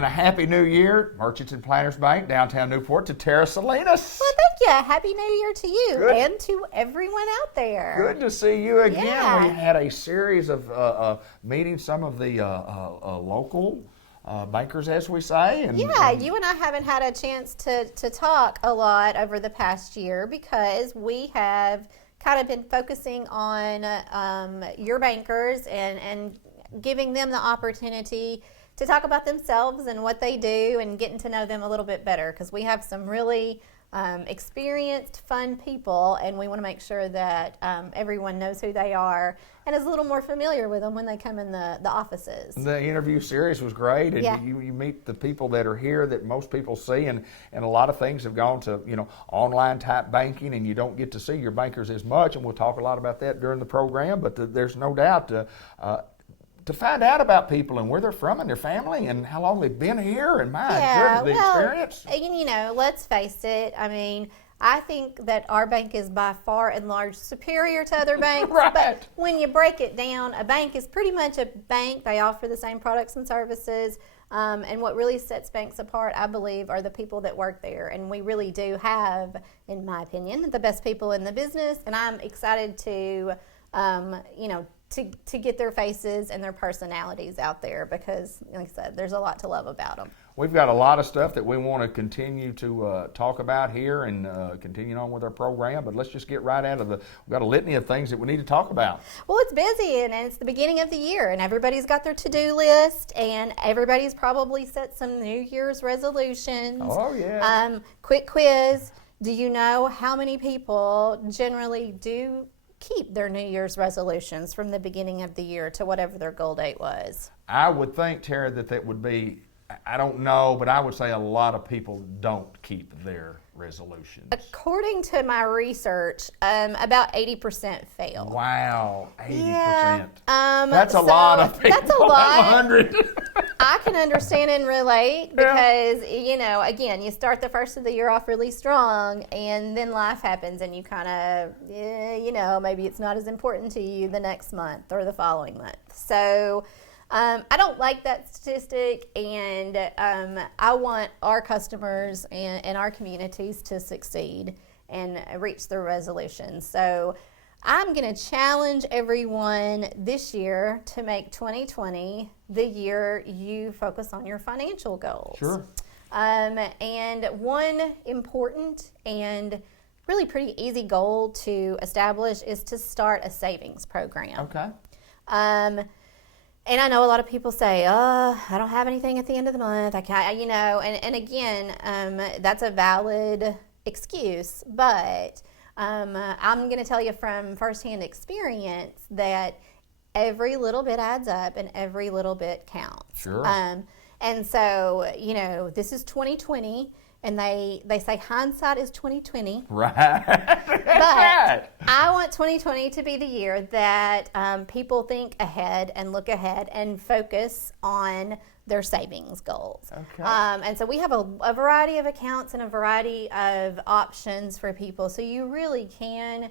And a happy new year, Merchants and Planners Bank, downtown Newport, to Tara Salinas. Well, thank you. Happy New Year to you Good. and to everyone out there. Good to see you again. Yeah. We had a series of meeting some of the local bankers, as we say. Yeah, you and I haven't had a chance to talk a lot over the past year because we have kind of been focusing on your bankers and giving them the opportunity to talk about themselves and what they do and getting to know them a little bit better, because we have some really experienced, fun people, and we want to make sure that everyone knows who they are and is a little more familiar with them when they come in the offices. The interview series was great, and Yeah. you meet the people that are here that most people see, and a lot of things have gone to online type banking, and you don't get to see your bankers as much, and we'll talk a lot about that during the program. But there's no doubt to find out about people and where they're from and their family and how long they've been here, and my goodness, the experience. Let's face it. I mean, I think that our bank is by far and large superior to other banks. Right. But when you break it down, a bank is pretty much a bank. They offer the same products and services. And what really sets banks apart, I believe, are the people that work there. And we really do have, in my opinion, the best people in the business. And I'm excited to get their faces and their personalities out there because, like I said, there's a lot to love about them. We've got a lot of stuff that we want to continue to talk about here and continue on with our program, but let's just get right out of we've got a litany of things that we need to talk about. Well, it's busy and it's the beginning of the year and everybody's got their to-do list and everybody's probably set some New Year's resolutions. Oh, yeah. Quick quiz. Do you know how many people generally do keep their New Year's resolutions from the beginning of the year to whatever their goal date was? I would think, Tara, that would be, I don't know, but I would say a lot of people don't keep their resolutions. According to my research, about 80% fail. Wow, 80%. Yeah, that's a lot of people. That's a lot. 100. I can understand and relate because, again, you start the first of the year off really strong and then life happens and you kind of, maybe it's not as important to you the next month or the following month. So I don't like that statistic, and I want our customers and our communities to succeed and reach their resolutions. So I'm going to challenge everyone this year to make 2020 the year you focus on your financial goals. Sure. And one important and really pretty easy goal to establish is to start a savings program. Okay. And I know a lot of people say, I don't have anything at the end of the month. I can't, and again, that's a valid excuse, but I'm going to tell you from firsthand experience that every little bit adds up and every little bit counts. Sure. And so, this is 2020. And they say hindsight is 2020. Right. But I want 2020 to be the year that people think ahead and look ahead and focus on their savings goals. Okay. And so we have a variety of accounts and a variety of options for people. So you really can,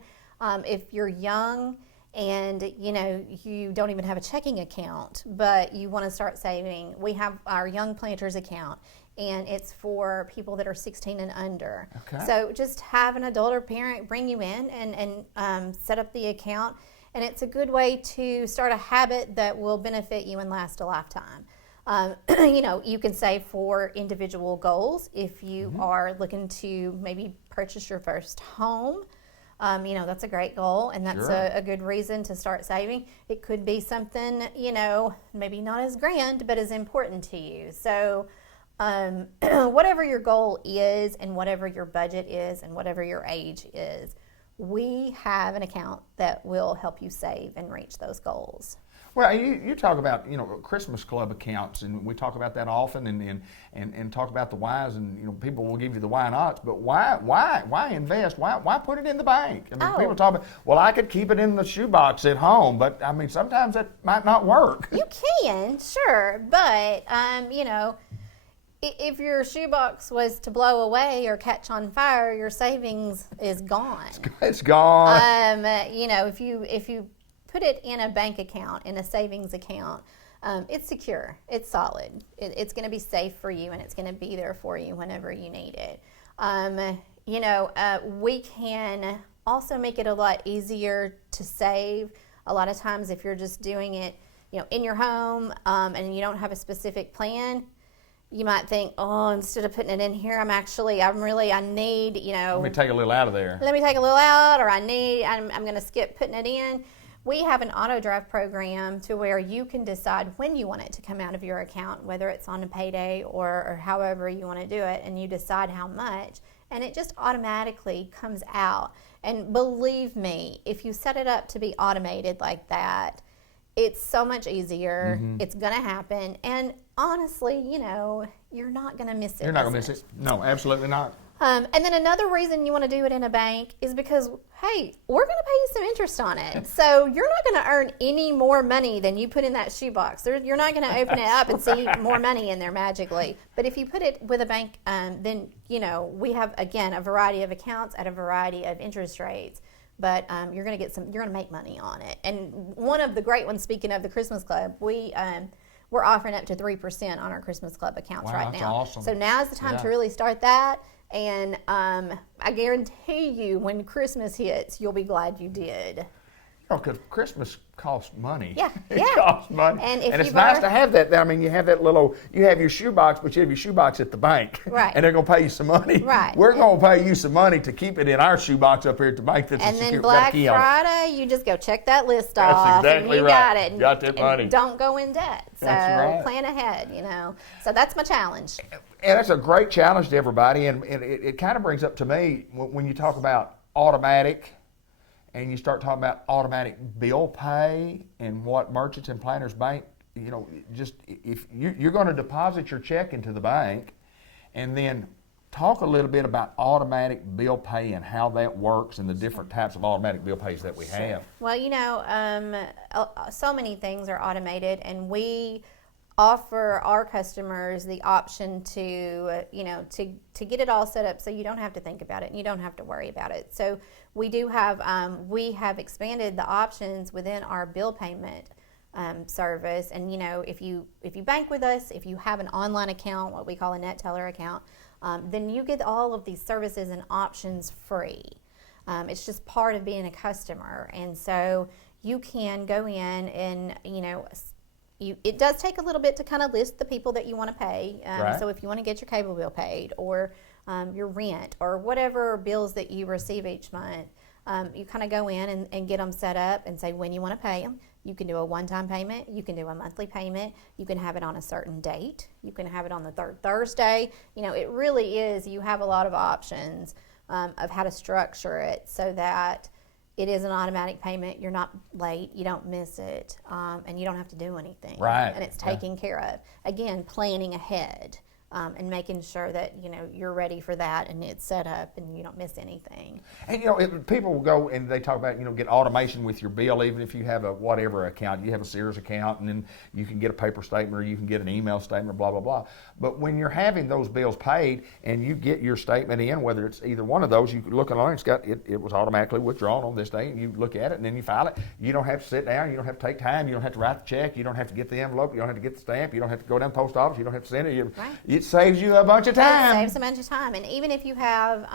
if you're young and you don't even have a checking account, but you want to start saving, we have our Young Planters account. And it's for people that are 16 and under. Okay. So just have an adult or parent bring you in and set up the account. And it's a good way to start a habit that will benefit you and last a lifetime. You can save for individual goals if you are looking to maybe purchase your first home. That's a great goal, and that's Sure. a good reason to start saving. It could be something, maybe not as grand, but as important to you. So whatever your goal is and whatever your budget is and whatever your age is, we have an account that will help you save and reach those goals. Well, you talk about Christmas club accounts, and we talk about that often, and talk about the whys, and people will give you the why nots, but why invest? Why put it in the bank? I mean, people talk about, well, I could keep it in the shoebox at home, but I mean sometimes that might not work. You can, sure, but if your shoebox was to blow away or catch on fire, your savings is gone. It's gone. If you put it in a bank account, in a savings account, It's secure. It's solid. It's going to be safe for you, and it's going to be there for you whenever you need it. We can also make it a lot easier to save. A lot of times, if you're just doing it, in your home, and you don't have a specific plan, you might think, oh, instead of putting it in here, I need, Let me take a little out of there. Let me take a little out, or I'm going to skip putting it in. We have an auto drive program to where you can decide when you want it to come out of your account, whether it's on a payday or however you want to do it, and you decide how much, and it just automatically comes out. And believe me, if you set it up to be automated like that, it's so much easier. It's going to happen. And honestly, you're not going to miss it. You're not going to miss it. No, absolutely not. And then another reason you want to do it in a bank is because, hey, we're going to pay you some interest on it. So you're not going to earn any more money than you put in that shoebox. You're not going to open it up and see more money in there magically. But if you put it with a bank, then, we have, again, a variety of accounts at a variety of interest rates. But you're going to make money on it. And one of the great ones, speaking of the Christmas Club, we're offering up to 3% on our Christmas Club accounts right that's now. Awesome. So now's the time to really start that. And I guarantee you, when Christmas hits, you'll be glad you did. Because Christmas costs money. Yeah, It costs money. And it's nice to have that. I mean, you have your shoebox, but you have your shoebox at the bank. Right. And they're going to pay you some money. Right. We're going to pay you some money to keep it in our shoebox up here at the bank. That's and secure. then Black Friday, you just go check that list That's off. exactly and you right. got it. And, Got that money. And don't go in debt. So That's right. plan ahead, So that's my challenge. And that's a great challenge to everybody. And it kind of brings up to me when you talk about automatic, and you start talking about automatic bill pay and what merchants and planners bank, just if you're going to deposit your check into the bank, and then talk a little bit about automatic bill pay and how that works and the different types of automatic bill pays that we have. Well, so many things are automated, and we offer our customers the option to get it all set up so you don't have to think about it and you don't have to worry about it. So we have expanded the options within our bill payment service. And if you bank with us, if you have an online account, what we call a net teller account, then you get all of these services and options free. It's just part of being a customer, and so you can go in and it does take a little bit to kind of list the people that you want to pay. Right. So if you want to get your cable bill paid, or your rent, or whatever bills that you receive each month, you kind of go in and get them set up and say when you want to pay them. You can do a one-time payment. You can do a monthly payment. You can have it on a certain date. You can have it on the third Thursday. It really is. You have a lot of options of how to structure it so that it is an automatic payment. You're not late. You don't miss it. And you don't have to do anything. Right. And it's taken care of. Again, planning ahead and making sure that, you're ready for that and it's set up and you don't miss anything. And, people will go and they talk about, get automation with your bill, even if you have a whatever account. You have a Sears account, and then you can get a paper statement or you can get an email statement, blah, blah, blah. But when you're having those bills paid and you get your statement in, whether it's either one of those, you can look along, it was automatically withdrawn on this day, and you look at it and then you file it. You don't have to sit down. You don't have to take time. You don't have to write the check. You don't have to get the envelope. You don't have to get the stamp. You don't have to go down to the post office. You don't have to send it. Right. It saves you a bunch of time. It saves a bunch of time. And even if you have,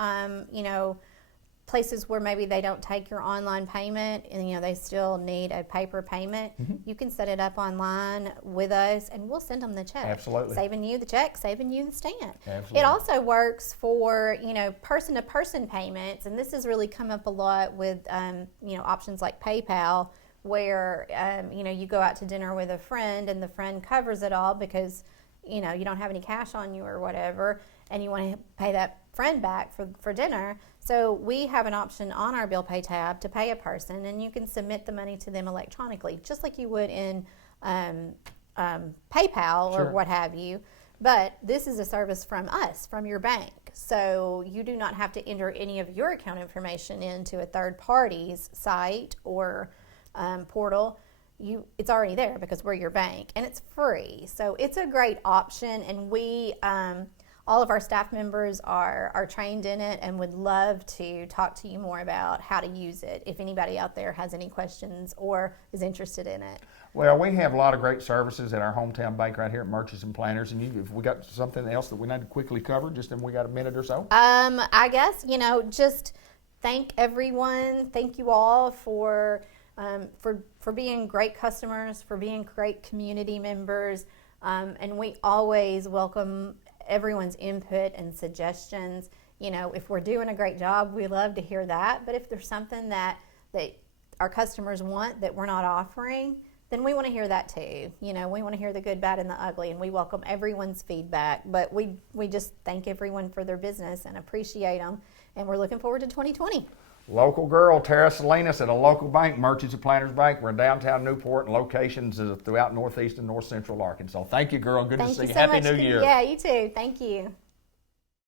places where maybe they don't take your online payment and, they still need a paper payment, you can set it up online with us and we'll send them the check. Absolutely. Saving you the check, saving you the stamp. Absolutely. It also works for, person-to-person payments. And this has really come up a lot with, options like PayPal, where, you go out to dinner with a friend and the friend covers it all because you don't have any cash on you or whatever, and you want to pay that friend back for dinner. So we have an option on our bill pay tab to pay a person, and you can submit the money to them electronically, just like you would in PayPal or what have you. But this is a service from us, from your bank. So you do not have to enter any of your account information into a third party's site or portal. It's already there because we're your bank, and it's free. So it's a great option, and we all of our staff members are trained in it and would love to talk to you more about how to use it if anybody out there has any questions or is interested in it. Well, we have a lot of great services at our hometown bank right here at Merchants and Planners. And if we got something else that we need to quickly cover, just in we got a minute or so. I guess, just thank everyone. Thank you all for being great customers, for being great community members. And we always welcome everyone's input and suggestions. If we're doing a great job, we love to hear that. But if there's something that our customers want that we're not offering, then we want to hear that too. We want to hear the good, bad, and the ugly, and we welcome everyone's feedback. But we just thank everyone for their business and appreciate them, and we're looking forward to 2020. Local girl, Tara Salinas at a local bank, Merchants and Planners Bank. We're in downtown Newport and locations throughout northeast and north central Arkansas. Thank you, girl. Good to see you. Thank you so Happy much. New Year. Yeah, you too. Thank you.